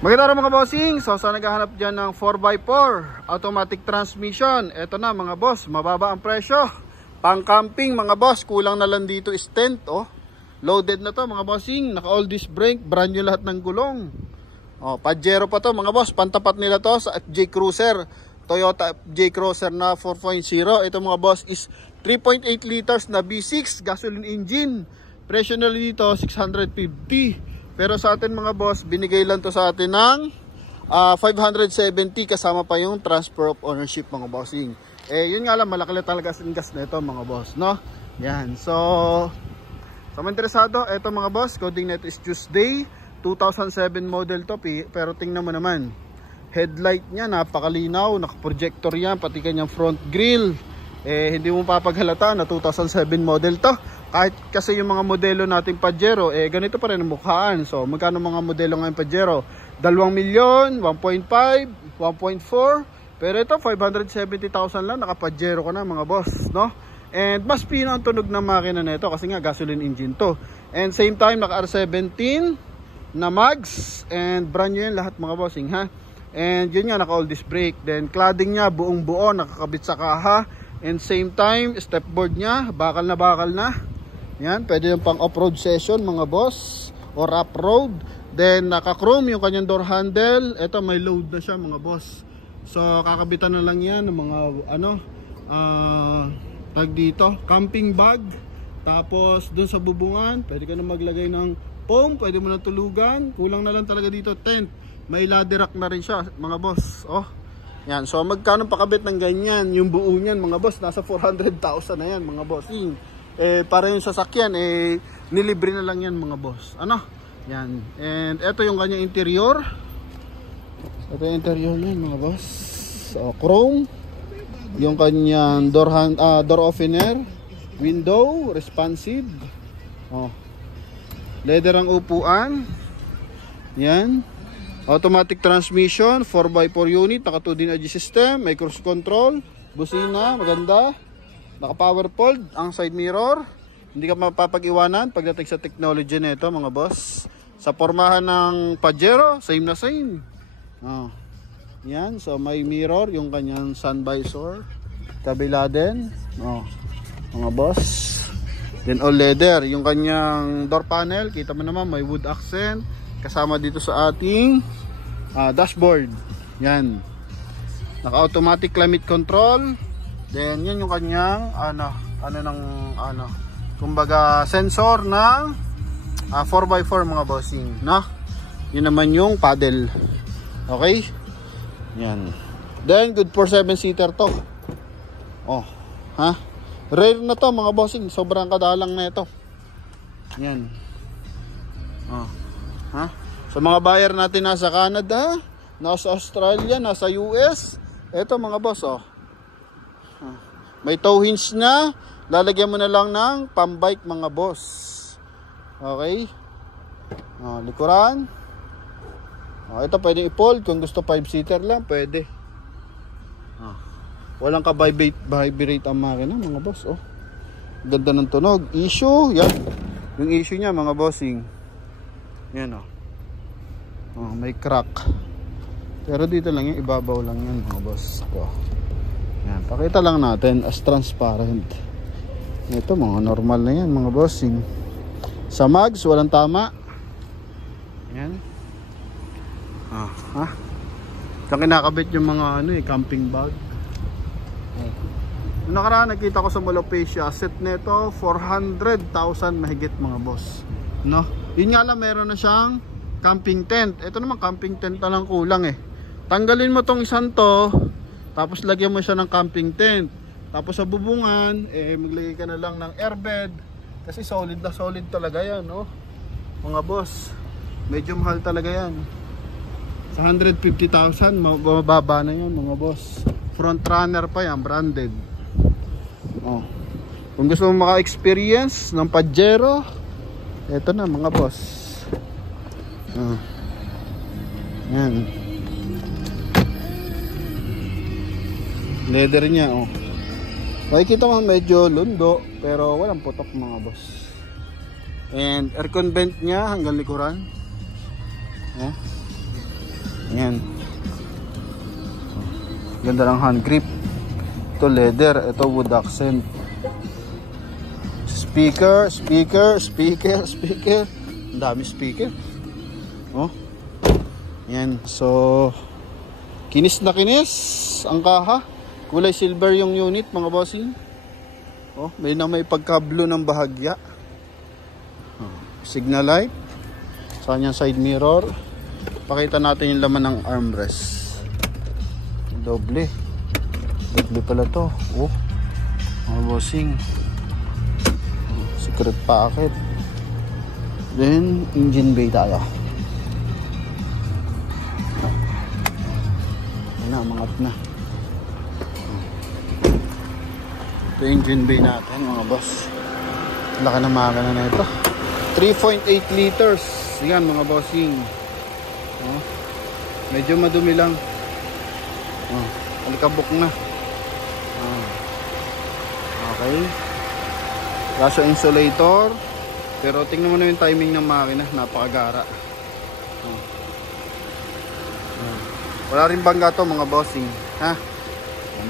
Magandang araw mga bossing. So sa naghahanap dyan ng 4x4 automatic transmission, eto na mga boss, mababa ang presyo. Pang camping mga boss, kulang na lang dito is tent. Oh, loaded na to mga bossing. Naka all disc brake, brand new lahat ng gulong. Oh, Pajero pa to mga boss. Pantapat nila to sa FJ Cruiser, Toyota FJ Cruiser na 4.0. Ito mga boss is 3.8 liters na V6 gasoline engine. Presyo na dito 650. Pero sa atin mga boss, binigay lang to sa atin ng 570 kasama pa yung transfer of ownership mga bossing. Eh yun nga lang, malaki talaga gas na ito mga boss, no? Yan. So sa mga interesado, ito mga boss, coding nito is Tuesday, 2007 model to. Pero tingnan mo naman, headlight niya napakalinaw, naka-projector yan, pati kanyang front grille. Eh hindi mo papaghalata na 2007 model to. Kahit kasi yung mga modelo nating Pajero, eh ganito pa rin ang mukhaan. So magkano mga modelo ngayon Pajero? 2 milyon, 1.5, 1.4. Pero ito 570,000 lang, naka-Pajero ka na mga boss, no? And mas pino ang tunog ng makina na ito kasi nga gasoline engine to. And same time naka R17 na mags, and brand new yan lahat mga bossing, ha? And yun nga, naka all disc brake. Then cladding niya buong buo, nakakabit sa kaha. And same time, stepboard niya, bakal na. Yan, pwede yung pang off-road session mga boss, or off-road. Then naka-chrome yung kanyang door handle. Ito may load na siya mga boss. So kakabitan na lang yan ng mga tag dito, camping bag. Tapos dun sa bubungan, pwede ka na maglagay ng foam, pwede mo na tulugan. Kulang na lang talaga dito tent. May ladder rack na rin siya mga boss. Oh. Yan, so magkano pakabit ng ganyan? Yung buo niyan mga boss, nasa 400,000 na yan mga boss. Eh para yung sasakyan, eh nilibre na lang yan mga boss. Ano? Yan. And ito yung kanyang interior. Ito yung interior niyan mga boss. So, chrome. Yung kanyang door opener, window, responsive. Oh. Leather ang upuan. Yan. Automatic transmission, 4x4 unit, naka 2D AG system, may cruise control, busina, maganda. Naka power fold, ang side mirror. Hindi ka mapapag-iwanan pagdating sa technology nito mga boss. Sa pormahan ng Pajero, same na same. Oh. Yan, so may mirror, yung kanyang sun visor. Kabila din. Oh. Mga boss. Then all leather, yung kanyang door panel, kita mo naman may wood accent. Kasama dito sa ating dashboard. Yan. Naka-automatic climate control. Then yan yung kanyang kumbaga sensor ng 4x4 mga bossing, no? Yun naman yung paddle. Okay? Yan. Then good for 7-seater to. Oh, ha? Rare na to mga bossing, sobrang kadalang na ito. Yan. Oh. Ha? Sa mga buyer natin nasa Canada, nasa Australia, nasa US, eto mga boss, oh. May tow hinge na, lalagyan mo na lang ng pambike mga boss. Okay? Oh, likuran. Oh, ito pwedeng i-fold kung gusto 5-seater lang, pwede. Oh. Walang ka-vibrate ang makina mga boss, oh. Ganda ng tunog. Issue, yan. Yung issue niya mga bossing. Yan oh. Oh, may crack. Pero dito lang yung ibabaw lang yan mga boss. Ito. Yan, pakita lang natin as transparent. Ito mga normal na yan mga bossing. Sa mags walang tama. Yan. Ah, ha? Diyan kinakabit yung mga camping bag. Oh. Noong nakaraan nakita ko sa Malopecia, set nito 400,000 mahigit mga boss. No? Yun nga lang, meron na siyang camping tent. Ito naman camping tent na lang kulang eh. Tanggalin mo tong isang to, tapos lagyan mo siya ng camping tent. Tapos sa bubungan, eh maglagay ka na lang ng airbed. Kasi solid na solid talaga yan, no? Mga boss, medyo mahal talaga yan. Sa 150,000, mababa na yan mga boss. Front runner pa yan, branded. Oh. Kung gusto mo maka-experience ng Pajero, eto na mga boss. Oh. Yan. Leather niya, oh. Makikita mo medyo lundo, pero walang putok mga boss. And aircon vent niya hanggang likuran. Yan. Ganda ng hand grip. Ito leather, ito wood accent. Speaker. Ang dami speaker. Oh. Yan. So, kinis na kinis ang kaha. Kulay silver yung unit, mga bossing. Oh, may pagka-blue ng bahagya. Oh. Signal light. Sa kanyang side mirror. Pakita natin yung laman ng armrest. Doble pala to. Oh, mga bossing. Secret packet. Then engine bay tayo. Ayan na, mangat na. Ito engine bay natin, mga boss. Laki na makina na ito. 3.8 liters. Yan, mga bossing. Oh, medyo madumi lang. Oh, alikabok na. Oh. Okay. Kaso insulator. Pero tingnan mo na yung timing ng makina. Napakagara. Oh. Oh. Wala rin bangga to, mga bossing. Ha?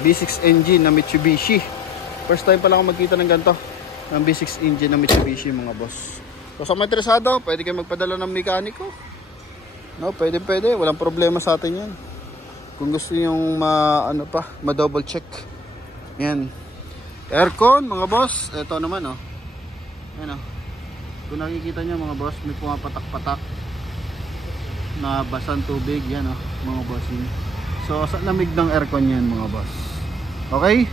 V6 engine na Mitsubishi. First time pala ako magkita ng ganito. Ng V6 engine na Mitsubishi, mga boss. So sa mga interesado, pwede kayo magpadala ng mekaniko. No, pwede. Walang problema sa atin yan. Kung gusto yung ma-double check. Yan. Aircon, mga boss. Ito naman, oh. Yan, oh. Kung nakikita nyo, mga boss, may pumapatak-patak na basan tubig. Yan, oh, mga boss. So, sa lamig ng aircon yan, mga boss. Okay?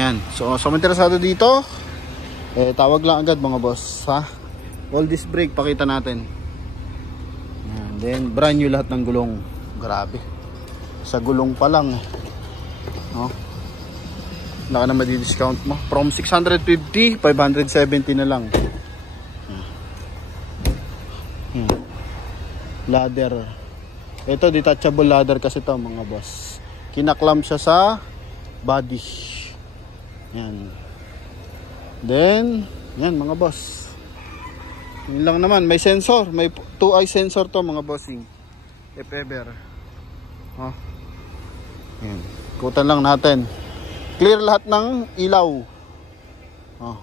Yan. So, sa mga interesado dito, tawag lang agad, mga boss. Ha? All disc brake, pakita natin. Yan. Then, brand new lahat ng gulong. Grabe. Sa gulong pa lang, oh. Naka na madi-discount mo. From 650, 570 na lang. Ladder. Ito, detachable ladder kasi to, mga boss. Kinaklam siya sa body. Yan. Then, yan, mga boss. Yun lang naman. May sensor. May 2-eye sensor to, mga bossing. If ever. Oh. Yan. Ikutan lang natin. Clear lahat ng ilaw. Oh.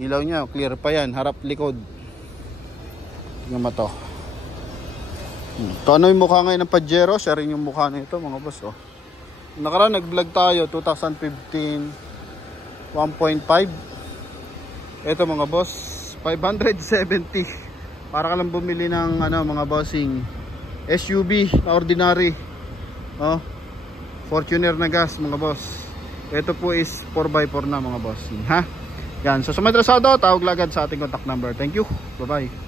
Ilaw niya, clear pa yan. Harap, likod. Tingnan mo to. Kung ano yung mukha ngayon ng Pajero, siya rin yung mukha na ito, mga boss. Oh. Nakaraan, nag-vlog tayo, 2015, 1.5. Ito, mga boss, 570. Para ka lang bumili ng, mga bossing, SUV na ordinary. Oh. Fortuner na gas, mga boss. Ito po is 4x4 na, mga boss. Ha? Yan. So sa mga interesado, tawag agad sa ating contact number. Thank you. Bye-bye.